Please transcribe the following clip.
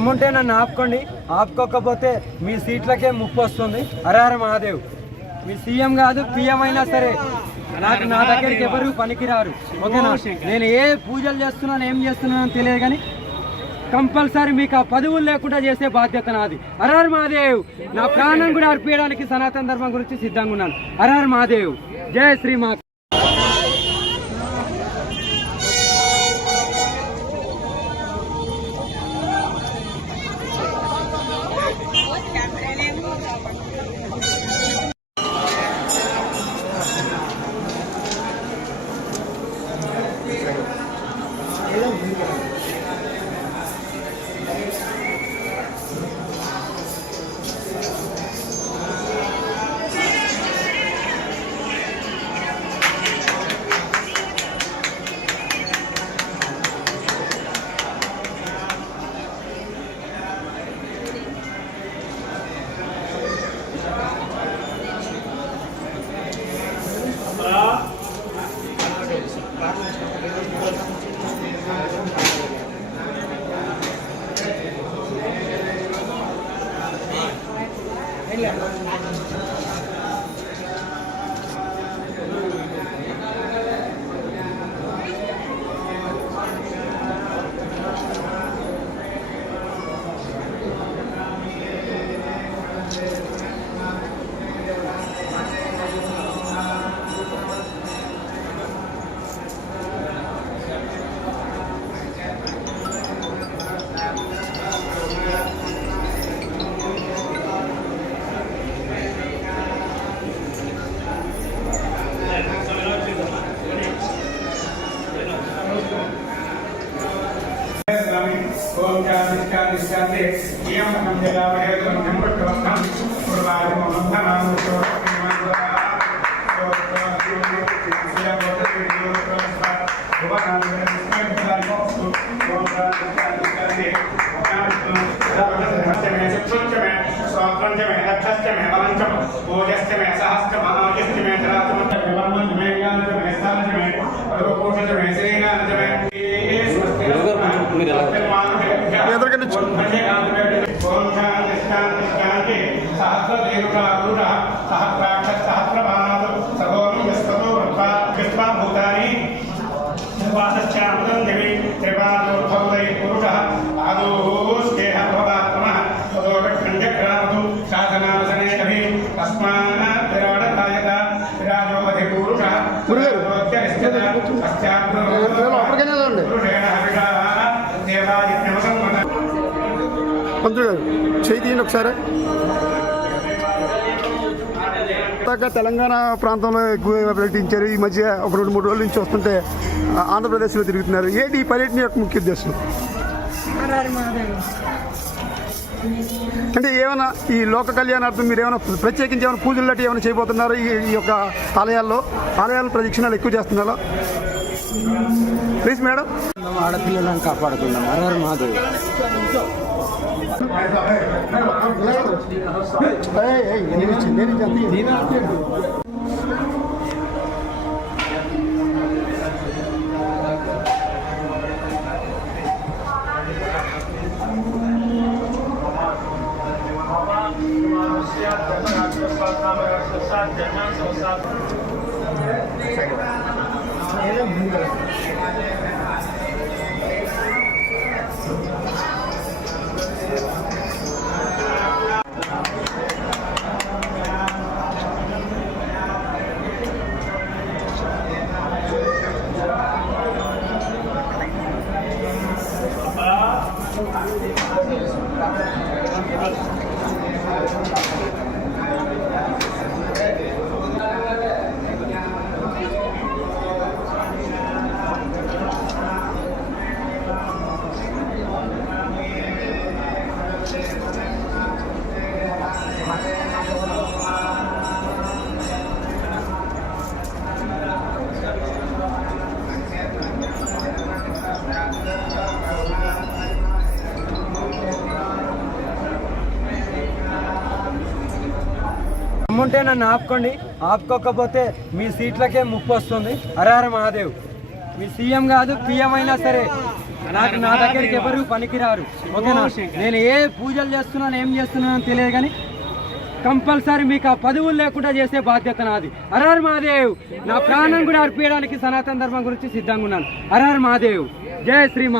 అమ్ముంటే నన్ను ఆపుకోండి, ఆపుకోకపోతే మీ సీట్లకే ముప్పు వస్తుంది. హరహర మహాదేవ్. మీ సీఎం కాదు, పిఎం అయినా సరే నాకు నా దగ్గరికి ఎవరు పనికిరారు. ఓకేనా? నేను ఏ పూజలు చేస్తున్నాను, ఏం చేస్తున్నాను తెలియదు, కానీ కంపల్సరీ మీకు ఆ పదవులు లేకుండా చేసే బాధ్యత నాది. హరహర మహాదేవ్. నా ప్రాణం కూడా అర్పించడానికి సనాతన ధర్మం గురించి సిద్ధంగా ఉన్నాను. హరహర మహాదేవ్. జయ శ్రీమా. మంత్రులు గారు చేయి తీయండి ఒకసారి. తెలంగాణ ప్రాంతంలో ఎక్కువ పర్యటించారు. ఈ మధ్య ఒక 2-3 రోజుల నుంచి వస్తుంటే ఆంధ్రప్రదేశ్లో తిరుగుతున్నారు. ఏంటి ఈ పర్యటన యొక్క ముఖ్య ఉద్దేశం? అంటే ఏమైనా ఈ లోక కళ్యాణార్థం మీరు ఏమైనా ప్రత్యేకించి ఏమైనా పూజలు లాంటివి ఏమైనా చేయబోతున్నారు? ఈ యొక్క ఆలయాల ప్రదక్షిణాలు ఎక్కువ చేస్తున్నారా? Please madam. ఆడపిల్లలను కాపాడుకుందాం. హరహర మహాదేవ్. అమ్ముంటే నన్ను ఆపుకోండి, ఆపుకోకపోతే మీ సీట్లకే ముప్పు వస్తుంది. హరహర మహాదేవ్. మీ సీఎం కాదు, పిఎం అయినా సరే నా దగ్గరికి ఎవరు పనికిరారు. ఓకేనా, నేను ఏ పూజలు చేస్తున్నాను ఏం చేస్తున్నాను తెలియదు, కానీ కంపల్సరీ మీకు ఆ పదవులు లేకుండా చేసే బాధ్యత నాది. హరహర్ మహాదేవ్. నా ప్రాణం కూడా అర్పించడానికి సనాతన ధర్మం గురించి సిద్ధంగా ఉన్నాను. హరహర్ మహాదేవ్. జై శ్రీ మా